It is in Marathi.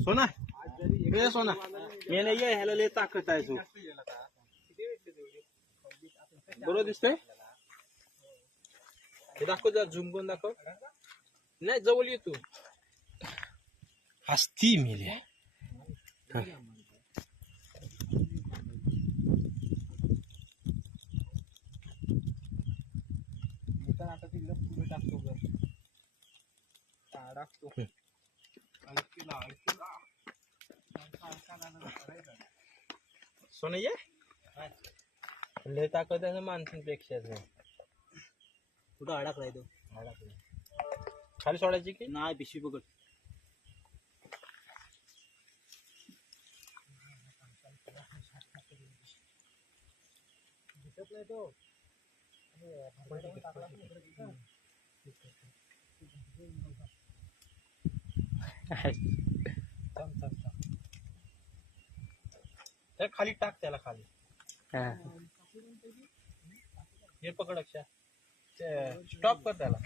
सोना हे सोना मी नाही ये ह्याला लय ताकद आहे तू बरोबर दिसतंय हे दाखव जरा झूम करून दाखव नाही जवळ ये तू हसती मेली आता तिला पुढे टाकतो टाकतो सोनయ్య लय ताकद आहे माणसांपेक्षा कुठं अडकलाय तो खाली सोडायची की नाही पिशवी पकड दिसत नाही तो खाली टाक त्याला खाली हे पकड अक्षा स्टॉप कर त्याला